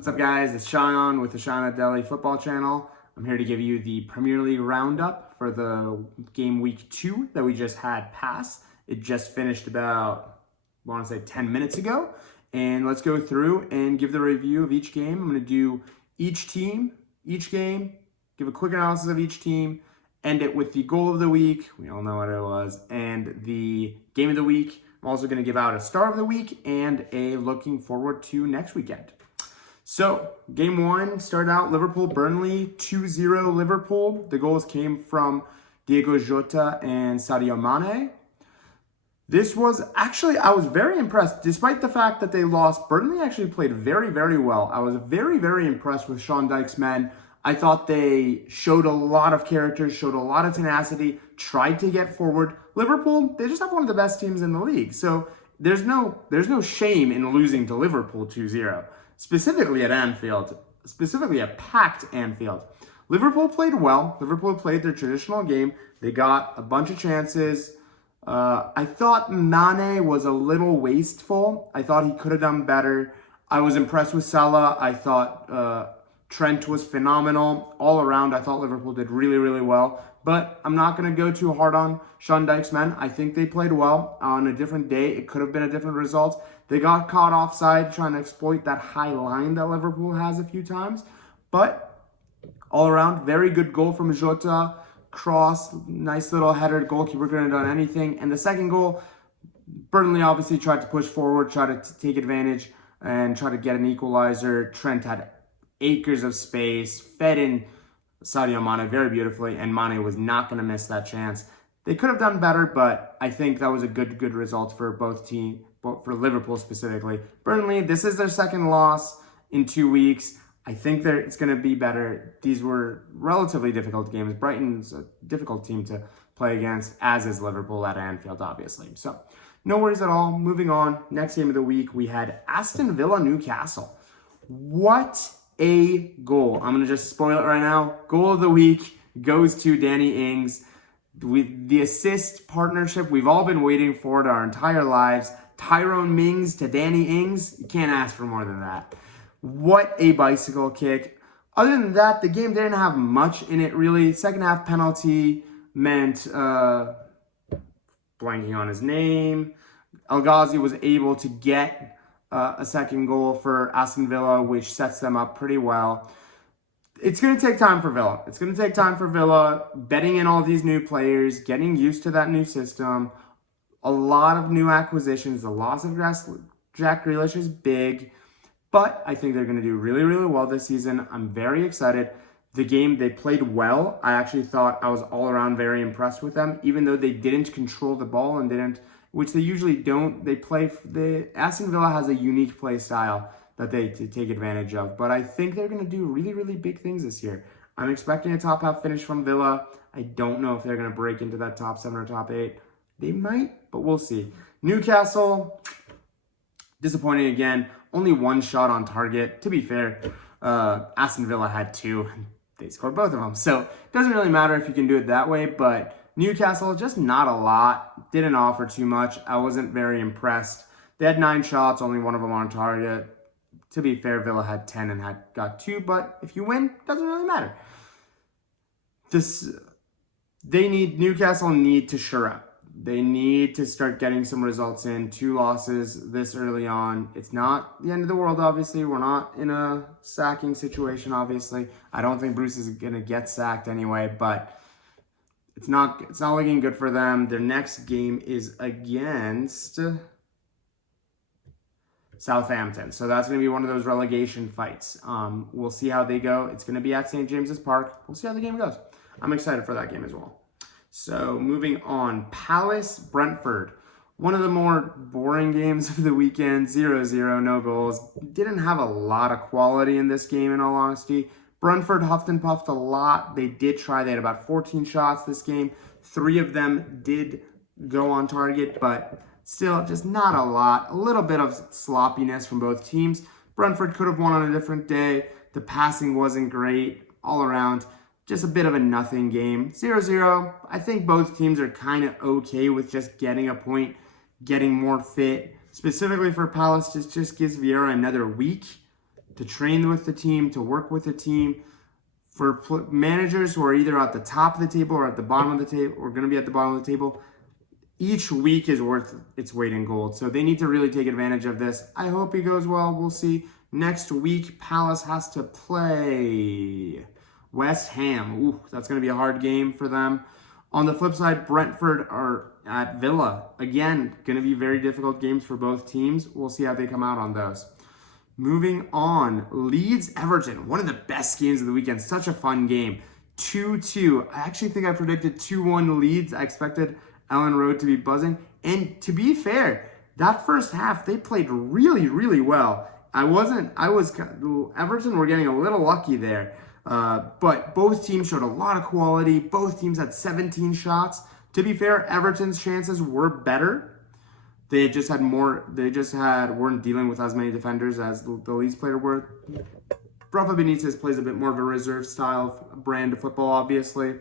What's up, guys? It's Shayan with the Shayan Deli Football Channel. I'm here to give you the Premier League roundup for the game week 2 that we just had pass. It just finished about, I want to say 10 minutes ago. And let's go through and give the review of each game. I'm going to do each team, each game, give a quick analysis of each team, end it with the goal of the week. We all know what it was. And the game of the week. I'm also going to give out a star of the week and a looking forward to next weekend. So, game 1 started out Liverpool, Burnley, 2-0 Liverpool. The goals came from Diego Jota and Sadio Mane. This was actually, I was very impressed. Despite the fact that they lost, Burnley actually played very, very well. I was very, very impressed with Sean Dyche's men. I thought they showed a lot of character, showed a lot of tenacity, tried to get forward. Liverpool, they just have one of the best teams in the league. So there's no shame in losing to Liverpool 2-0. Specifically at Anfield, specifically at packed Anfield. Liverpool played well. Liverpool played their traditional game. They got a bunch of chances. I thought Mane was a little wasteful. I thought he could have done better. I was impressed with Salah. I thought Trent was phenomenal. All around, I thought Liverpool did really, really well. But I'm not going to go too hard on Sean Dyche's men. I think they played well. On a different day, it could have been a different result. They got caught offside trying to exploit that high line that Liverpool has a few times. But all around, very good goal from Jota. Cross, nice little header. Goalkeeper couldn't have done anything. And the second goal, Burnley obviously tried to push forward, try to take advantage, and try to get an equalizer. Trent had acres of space, fed in Sadio Mane very beautifully, and Mane was not going to miss that chance. They could have done better, but I think that was a good result for both teams, for Liverpool specifically. Burnley, this is their second loss in 2 weeks. I think it's going to be better. These were relatively difficult games. Brighton's a difficult team to play against, as is Liverpool at Anfield, obviously. So, no worries at all. Moving on, next game of the week, we had Aston Villa, Newcastle. What a goal. I'm going to just spoil it right now. Goal of the week goes to Danny Ings. With the assist partnership we've all been waiting for it our entire lives. Tyrone Mings to Danny Ings. You can't ask for more than that. What a bicycle kick. Other than that, the game didn't have much in it, really. Second half penalty meant, blanking on his name. El Ghazi was able to get a second goal for Aston Villa, which sets them up pretty well. It's going to take time for Villa. It's going to take time for Villa, betting in all these new players, getting used to that new system. A lot of new acquisitions. The loss of Jack Grealish is big, but I think they're going to do really, really well this season. I'm very excited. The game, they played well. I actually thought I was all around very impressed with them, even though they didn't control the ball and didn't, which they usually don't. Aston Villa has a unique play style that they take advantage of. But I think they're going to do really, really big things this year. I'm expecting a top half finish from Villa. I don't know if they're going to break into that top 7 or top 8. They might, but we'll see. Newcastle, disappointing again. Only one shot on target. To be fair, Aston Villa had 2. They scored both of them. So it doesn't really matter if you can do it that way. But Newcastle, just not a lot. Didn't offer too much. I wasn't very impressed. They had 9 shots, only one of them on target. To be fair, Villa had 10 and got 2, but if you win, doesn't really matter. Newcastle need to shore up. They need to start getting some results in. 2 losses this early on. It's not the end of the world, obviously. We're not in a sacking situation, obviously. I don't think Bruce is going to get sacked anyway, but it's not looking good for them. Their next game is against Southampton. So that's going to be one of those relegation fights. We'll see how they go. It's going to be at St. James's Park. We'll see how the game goes. I'm excited for that game as well. So moving on, Palace, Brentford. One of the more boring games of the weekend. 0-0, no goals. Didn't have a lot of quality in this game, in all honesty. Brentford huffed and puffed a lot. They did try. They had about 14 shots this game. 3 of them did go on target, but still, just not a lot. A little bit of sloppiness from both teams. Brentford could have won on a different day. The passing wasn't great. All around, just a bit of a nothing game. 0-0. I think both teams are kind of okay with just getting a point, getting more fit. Specifically for Palace, just gives Vieira another week to train with the team, to work with the team. For managers who are either at the top of the table or at the bottom of the table, or going to be at the bottom of the table, each week is worth its weight in gold. So they need to really take advantage of this. I hope it goes well. We'll see. Next week, Palace has to play West Ham. Ooh, that's going to be a hard game for them. On the flip side, Brentford are at Villa. Again, going to be very difficult games for both teams. We'll see how they come out on those. Moving on, Leeds-Everton, one of the best games of the weekend. Such a fun game. 2-2. I actually think I predicted 2-1 Leeds. I expected Ellen Road to be buzzing. And to be fair, that first half, they played really, really well. Everton were getting a little lucky there. But both teams showed a lot of quality. Both teams had 17 shots. To be fair, Everton's chances were better. They just had more. Weren't dealing with as many defenders as the Leeds player were. Rafa Benitez plays a bit more of a reserve style brand of football, obviously.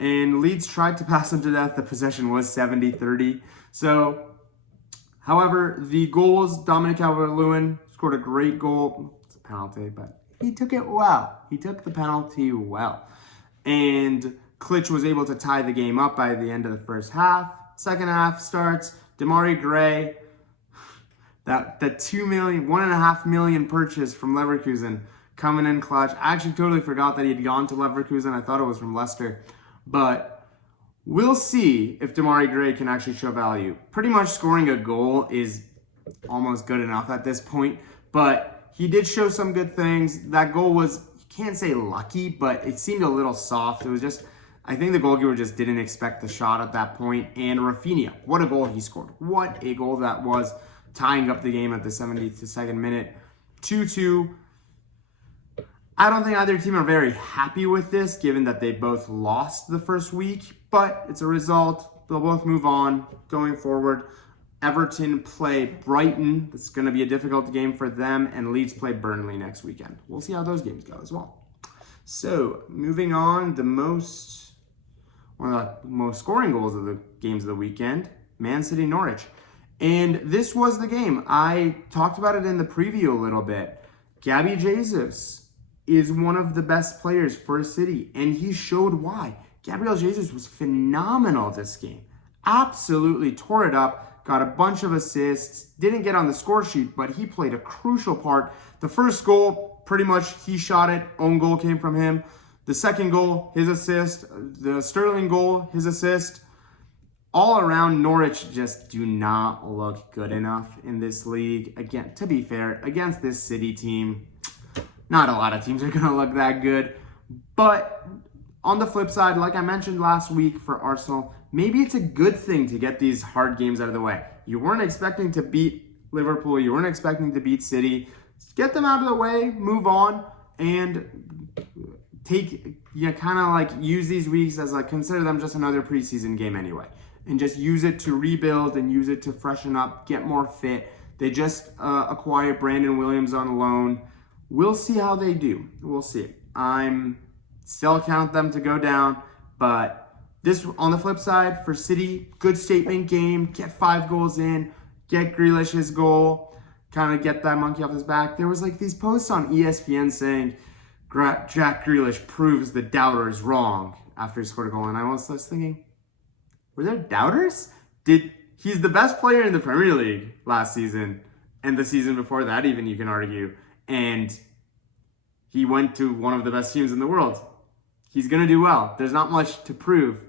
And Leeds tried to pass them to death. The possession was 70-30. So, however, the goals, Dominic Calvert-Lewin scored a great goal. It's a penalty, but he took it well. He took the penalty well. And Klitsch was able to tie the game up by the end of the first half. Second half starts. Demarai Gray, that $1.5 million purchase from Leverkusen coming in clutch. I actually totally forgot that he had gone to Leverkusen. I thought it was from Leicester. But we'll see if Demarai Gray can actually show value. Pretty much scoring a goal is almost good enough at this point. But he did show some good things. That goal was, you can't say lucky, but it seemed a little soft. It was just, I think the goalkeeper just didn't expect the shot at that point. And Rafinha, what a goal he scored. What a goal that was, tying up the game at the 72nd minute. 2-2. I don't think either team are very happy with this, given that they both lost the first week. But it's a result. They'll both move on going forward. Everton play Brighton. It's going to be a difficult game for them. And Leeds play Burnley next weekend. We'll see how those games go as well. So, moving on, one of the most scoring goals of the games of the weekend, Man City Norwich. And this was the game. I talked about it in the preview a little bit. Gabby Jesus is one of the best players for City, and he showed why. Gabriel Jesus was phenomenal this game. Absolutely tore it up, got a bunch of assists, didn't get on the score sheet, but he played a crucial part. The first goal, pretty much he shot it, own goal came from him. The second goal, his assist. The Sterling goal, his assist. All around, Norwich just do not look good enough in this league. Again, to be fair, against this City team, not a lot of teams are going to look that good. But on the flip side, like I mentioned last week for Arsenal, maybe it's a good thing to get these hard games out of the way. You weren't expecting to beat Liverpool. You weren't expecting to beat City. Get them out of the way, move on, and use these weeks as consider them just another preseason game anyway. And just use it to rebuild and use it to freshen up, get more fit. They just acquired Brandon Williams on loan. We'll see how they do. We'll see. I'm still count them to go down, but this on the flip side for City, good statement game. Get 5 goals in, get Grealish his goal, kind of get that monkey off his back. There was these posts on ESPN saying Jack Grealish proves the doubters wrong after he scored a goal, and I was thinking, were there doubters? He's the best player in the Premier League last season, and the season before that even, you can argue, and he went to one of the best teams in the world. He's going to do well. There's not much to prove.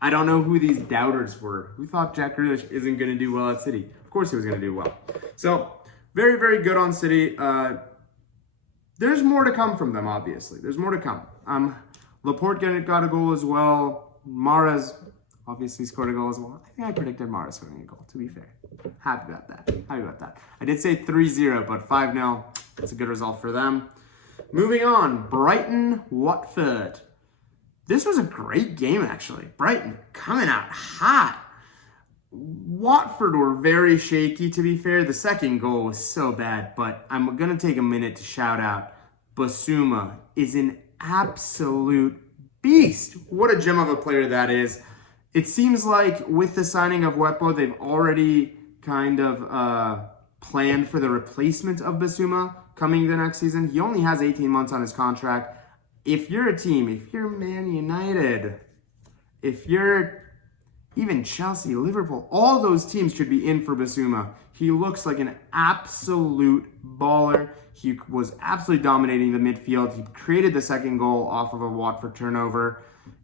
I don't know who these doubters were. Who thought Jack Grealish isn't going to do well at City? Of course he was going to do well. So, very, very good on City. There's more to come from them, obviously. There's more to come. Laporte got a goal as well. Mahrez obviously scored a goal as well. I think I predicted Mahrez scoring a goal, to be fair. Happy about that. I did say 3-0, but 5-0. That's a good result for them. Moving on, Brighton, Watford. This was a great game, actually. Brighton coming out hot. Watford were very shaky, to be fair. The second goal was so bad, but I'm going to take a minute to shout out Basuma is an absolute beast. What a gem of a player that is. It seems like with the signing of Weppo, they've already kind of planned for the replacement of Basuma, coming the next season. He only has 18 months on his contract. If you're a team, if you're Man United, if you're even Chelsea, Liverpool, all those teams should be in for Bissouma. He looks like an absolute baller. He was absolutely dominating the midfield. He created the second goal off of a Watford turnover,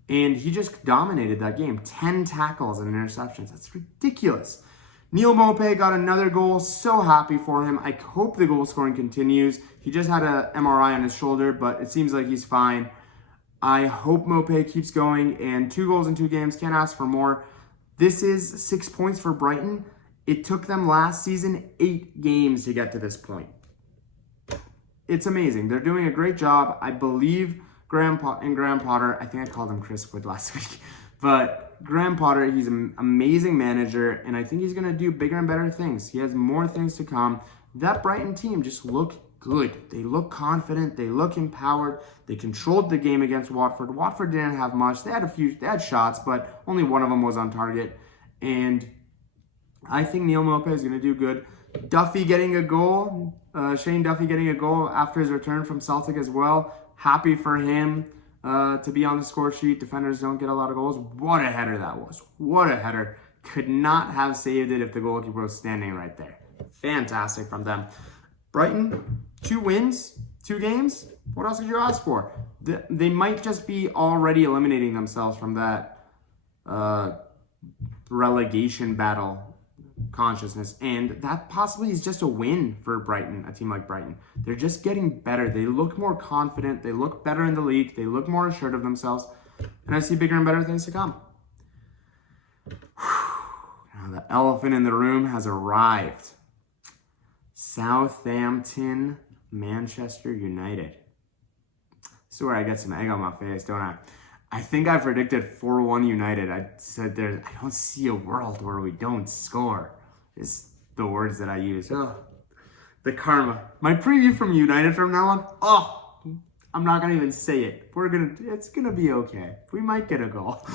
and he just dominated that game. 10 tackles and interceptions. That's ridiculous. Neal Maupay got another goal. So happy for him. I hope the goal scoring continues. He just had an MRI on his shoulder, but it seems like he's fine. I hope Maupay keeps going, and 2 goals in 2 games. Can't ask for more. This is 6 points for Brighton. It took them last season 8 games to get to this point. It's amazing. They're doing a great job. I believe Graham Potter, I think I called him Chris Wood last week, but Graham Potter, he's an amazing manager, and I think he's going to do bigger and better things. He has more things to come. That Brighton team just looked good. They look confident. They look empowered. They controlled the game against Watford. Watford didn't have much. They had shots, but only one of them was on target. And I think Neal Maupay is going to do good. Duffy getting a goal. Shane Duffy getting a goal after his return from Celtic as well. Happy for him to be on the score sheet. Defenders don't get a lot of goals. What a header that was. What a header. Could not have saved it if the goalkeeper was standing right there. Fantastic from them. Brighton, 2 wins, 2 games. What else could you ask for? They might just be already eliminating themselves from that relegation battle consciousness, and that possibly is just a win for Brighton, a team like Brighton. They're just getting better. They look more confident. They look better in the league. They look more assured of themselves, and I see bigger and better things to come. Now the elephant in the room has arrived. Southampton, Manchester United. I swear I get some egg on my face, don't I? I think I predicted 4-1 United. I said I don't see a world where we don't score. Is the words that I use. Oh, the karma. My preview from United from now on. Oh, I'm not gonna even say it. It's gonna be okay. We might get a goal.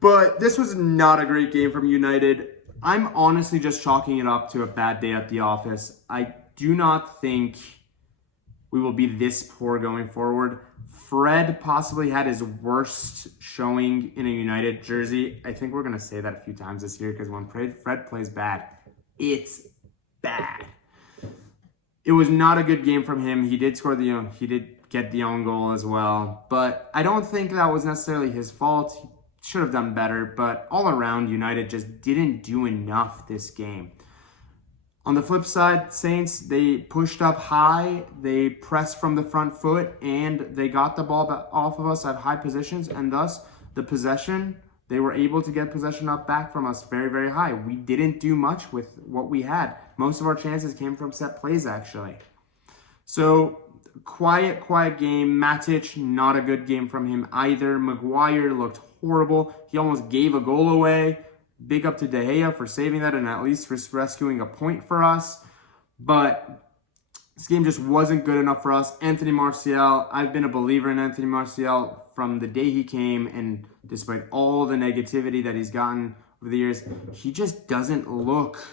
But this was not a great game from United. I'm honestly just chalking it up to a bad day at the office. I do not think we will be this poor going forward. Fred possibly had his worst showing in a United jersey. I think we're going to say that a few times this year because when Fred plays bad, it's bad. It was not a good game from him. He did he did get the own goal as well, but I don't think that was necessarily his fault. He should have done better, but all around, United just didn't do enough this game. On the flip side, Saints, they pushed up high, they pressed from the front foot, and they got the ball off of us at high positions, and thus the possession, they were able to get possession up back from us very, very high. We didn't do much with what we had. Most of our chances came from set plays, actually. So, quiet game. Matic, not a good game from him either. Maguire looked horrible. He almost gave a goal away. Big up to De Gea for saving that and at least rescuing a point for us. But this game just wasn't good enough for us. Anthony Martial, I've been a believer in Anthony Martial from the day he came, and despite all the negativity that he's gotten over the years, he just doesn't look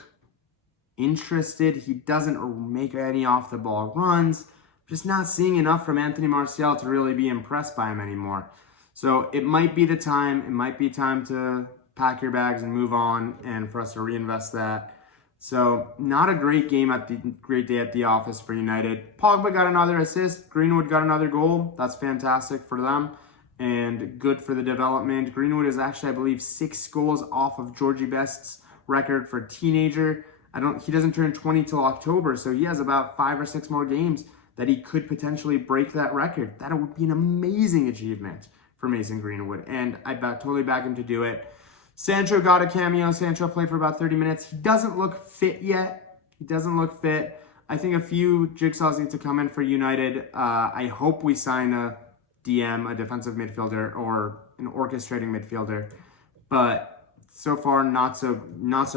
interested. He doesn't make any off-the-ball runs. Just not seeing enough from Anthony Martial to really be impressed by him anymore. So it might be the time. It might be time to pack your bags and move on, and for us to reinvest that. So not a great day at the office for United. Pogba got another assist. Greenwood got another goal. That's fantastic for them and good for the development. Greenwood is actually, I believe, 6 goals off of Georgie Best's record for teenager. He doesn't turn 20 till October, so he has about 5 or 6 more games that he could potentially break that record. That would be an amazing achievement for Mason Greenwood, and I totally back him to do it. Sancho got a cameo. Sancho played for about 30 minutes. He doesn't look fit yet. I think a few jigsaws need to come in for United. I hope we sign a DM, a defensive midfielder, or an orchestrating midfielder. But so far, not so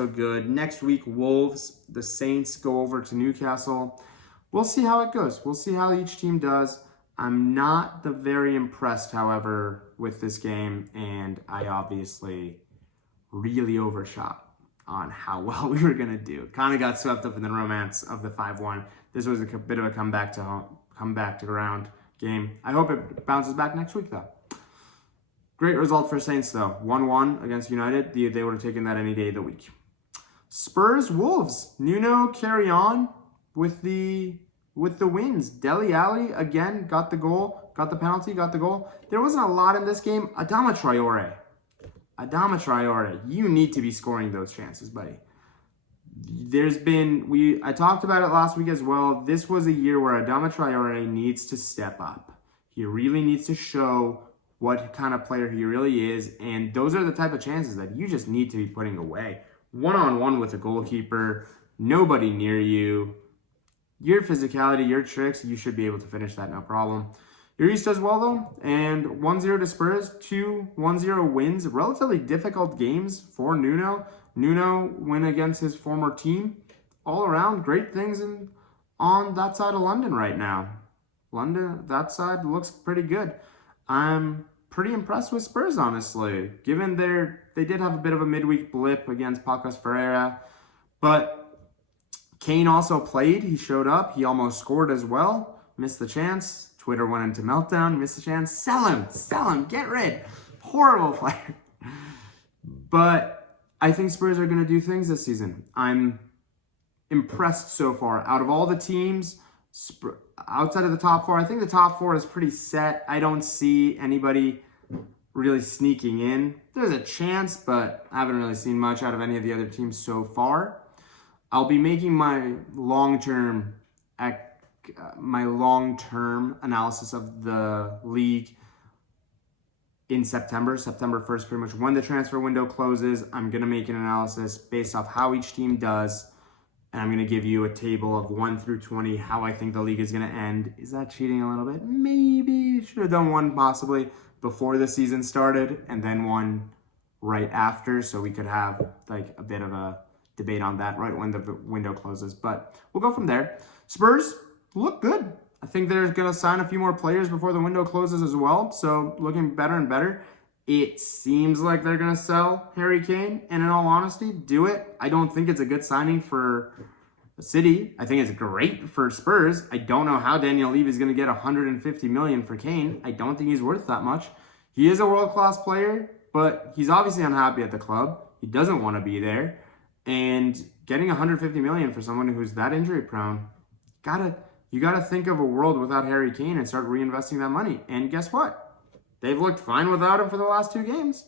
good. Next week, Wolves. The Saints go over to Newcastle. We'll see how it goes. We'll see how each team does. I'm not very impressed, however, with this game, and I obviously really overshot on how well we were going to do. Kind of got swept up in the romance of the 5-1. This was a bit of a comeback to ground game. I hope it bounces back next week, though. Great result for Saints, though. 1-1 against United. They would have taken that any day of the week. Spurs, Wolves. Nuno carry on with the wins. Dele Alli, again, got the goal, got the penalty, got the goal. There wasn't a lot in this game. Adama Traore, you need to be scoring those chances, buddy. I talked about it last week as well. This was a year where Adama Traore needs to step up. He really needs to show what kind of player he really is, and those are the type of chances that you just need to be putting away. One-on-one with a goalkeeper, nobody near you. Your physicality, your tricks, you should be able to finish that, no problem. Your East does well, though, and 1-0 to Spurs, 2 1-0 wins. Relatively difficult games for Nuno. Nuno win against his former team. All around, great things on that side of London right now. London, that side looks pretty good. I'm pretty impressed with Spurs, honestly, given they did have a bit of a midweek blip against Pacos Ferreira, but Kane also played. He showed up. He almost scored as well. Missed the chance. Twitter went into meltdown. Missed the chance. Sell him. Get rid. Horrible player. But I think Spurs are going to do things this season. I'm impressed so far. Out of all the teams, outside of the top four, I think the top four is pretty set. I don't see anybody really sneaking in. There's a chance, but I haven't really seen much out of any of the other teams so far. I'll be making my long-term analysis of the league in September 1st, pretty much when the transfer window closes. I'm going to make an analysis based off how each team does, and I'm going to give you a table of 1 through 20, how I think the league is going to end. Is that cheating a little bit? Maybe. Should have done one possibly before the season started and then one right after, so we could have like a bit of a debate on that right when the window closes. But we'll go from there. Spurs look good. I think they're going to sign a few more players before the window closes as well, so looking better and better. It seems like they're going to sell Harry Kane, and in all honesty, do it. I don't think it's a good signing for the City. I think it's great for Spurs. I don't know how Daniel Levy is going to get $150 million for Kane. I don't think he's worth that much. He is a world-class player, but he's obviously unhappy at the club. He doesn't want to be there. And getting $150 million for someone who's that injury-prone, you gotta think of a world without Harry Kane and start reinvesting that money. And guess what? They've looked fine without him for the last 2 games.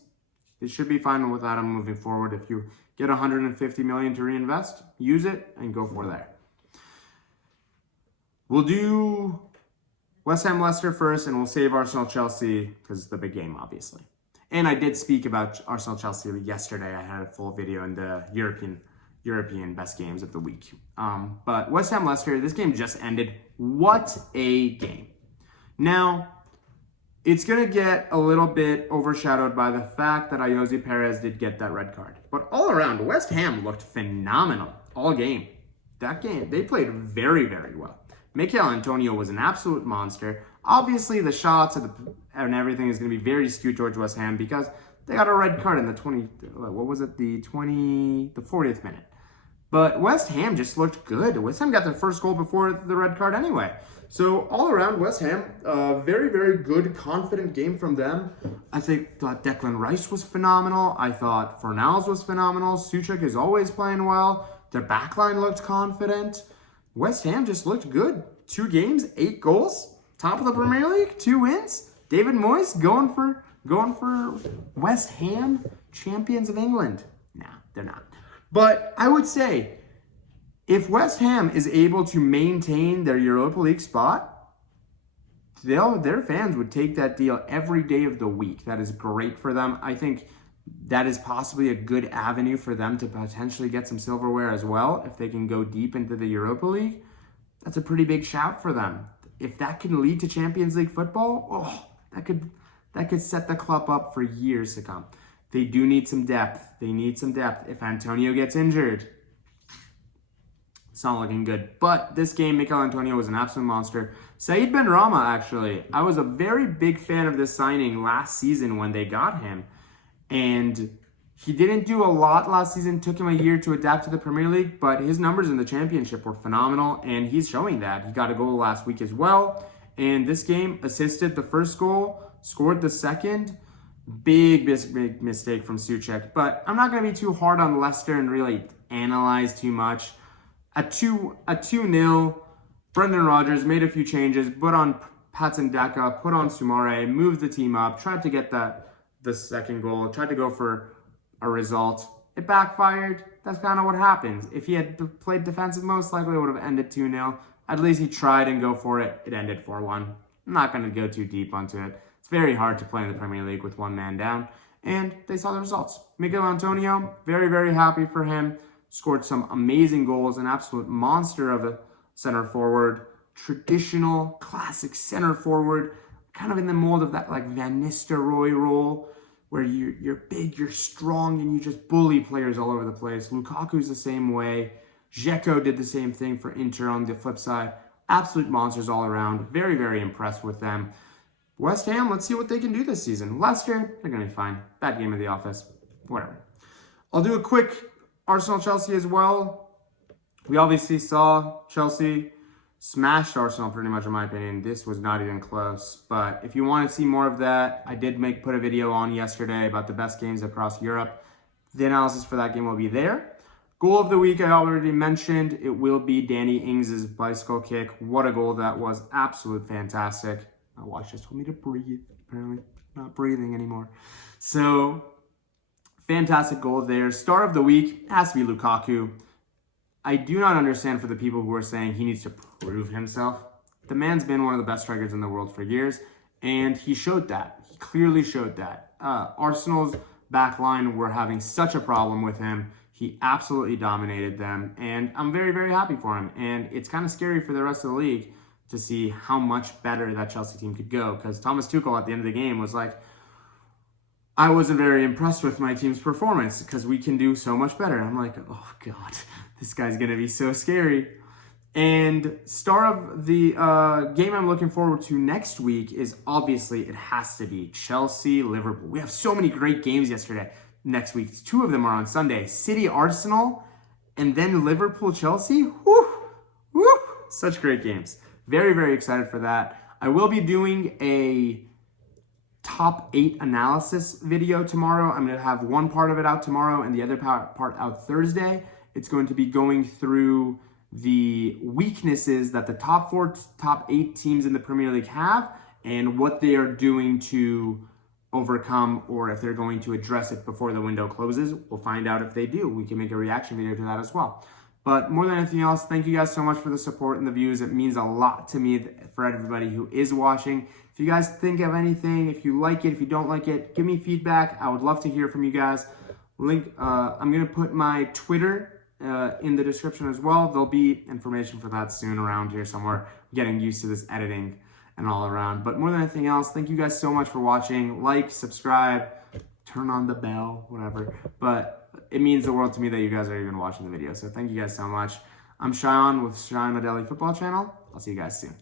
It should be fine without him moving forward. If you get $150 million to reinvest, use it and go for there. We'll do West Ham Leicester first, and we'll save Arsenal Chelsea because it's the big game, obviously. And I did speak about Arsenal Chelsea yesterday. I had a full video in the European best games of the week. But West Ham Leicester, this game just ended. What a game. Now, it's going to get a little bit overshadowed by the fact that Ayoze Perez did get that red card. But all around, West Ham looked phenomenal all game. That game, they played very, very well. Mikel Antonio was an absolute monster. Obviously, the shots and everything is going to be very skewed towards West Ham because they got a red card in the 40th minute. But West Ham just looked good. West Ham got their first goal before the red card anyway. So all around, West Ham, very, very good, confident game from them. I thought Declan Rice was phenomenal. I thought Fornals was phenomenal. Suchek is always playing well. Their backline looked confident. West Ham just looked good. 2 games, 8 goals. Top of the Premier League, 2 wins. David Moyes going for West Ham, champions of England. Nah, they're not. But I would say, if West Ham is able to maintain their Europa League spot, their fans would take that deal every day of the week. That is great for them. I think that is possibly a good avenue for them to potentially get some silverware as well. If they can go deep into the Europa League, that's a pretty big shout for them. If that can lead to Champions League football, that could set the club up for years to come. They do need some depth. If Antonio gets injured, it's not looking good. But this game, Mikel Antonio was an absolute monster. Said Benrahma, actually, I was a very big fan of this signing last season when they got him. And He didn't do a lot last season. Took him a year to adapt to the Premier League, but his numbers in the Championship were phenomenal, and he's showing that. He got a goal last week as well, and this game assisted the first goal, scored the second. Big mistake from Souček, but I'm not going to be too hard on Leicester and really analyze too much. A 2-0, Brendan Rodgers made a few changes, put on Patson Daka, put on Soumare, moved the team up, tried to get the second goal, tried to go for a result. It backfired. That's kind of what happens. If he had played defensive, most likely it would have ended 2-0. At least he tried and go for it. It ended 4-1. I'm not going to go too deep onto it. It's very hard to play in the Premier League with one man down. And they saw the results. Miguel Antonio, very, very happy for him. Scored some amazing goals. An absolute monster of a center forward. Traditional, classic center forward. Kind of in the mold of that like Van Nistelrooy role, where you're big, you're strong, and you just bully players all over the place. Lukaku's the same way. Dzeko did the same thing for Inter on the flip side. Absolute monsters all around. Very, very impressed with them. West Ham, let's see what they can do this season. Leicester, they're going to be fine. Bad game of the office. Whatever. I'll do a quick Arsenal-Chelsea as well. We obviously saw Chelsea smashed Arsenal pretty much, in my opinion. This was not even close. But if you want to see more of that, I did put a video on yesterday about the best games across Europe. The analysis for that game will be there. Goal of the week, I already mentioned. It will be Danny Ings' bicycle kick. What a goal that was. Absolute fantastic. My watch just told me to breathe. Apparently not breathing anymore. So, fantastic goal there. Star of the week has to be Lukaku. I do not understand for the people who are saying he needs to prove himself. The man's been one of the best strikers in the world for years, and he showed that. He clearly showed that. Arsenal's back line were having such a problem with him. He absolutely dominated them, and I'm very, very happy for him. And it's kind of scary for the rest of the league to see how much better that Chelsea team could go, because Thomas Tuchel at the end of the game was like, I wasn't very impressed with my team's performance because we can do so much better. I'm like, oh God, this guy's going to be so scary. And star of the game I'm looking forward to next week is obviously, it has to be Chelsea-Liverpool. We have so many great games next week. 2 of them are on Sunday. City-Arsenal and then Liverpool-Chelsea. Woo! Woo! Such great games. Very, very excited for that. I will be doing a top 8 analysis video tomorrow. I'm going to have one part of it out tomorrow and the other part out Thursday. It's going to be going through the weaknesses that the top 8 teams in the Premier League have and what they are doing to overcome, or if they're going to address it before the window closes. We'll find out if they do. We can make a reaction video to that as well. But more than anything else, thank you guys so much for the support and the views. It means a lot to me for everybody who is watching. If you guys think of anything, if you like it, if you don't like it, give me feedback. I would love to hear from you guys. I'm going to put my Twitter in the description as well. There'll be information for that soon around here somewhere. I'm getting used to this editing and all around. But more than anything else, thank you guys so much for watching. Like, subscribe, turn on the bell, whatever. But it means the world to me that you guys are even watching the video. So thank you guys so much. I'm Shayan with Shayan Adeli Football Channel. I'll see you guys soon.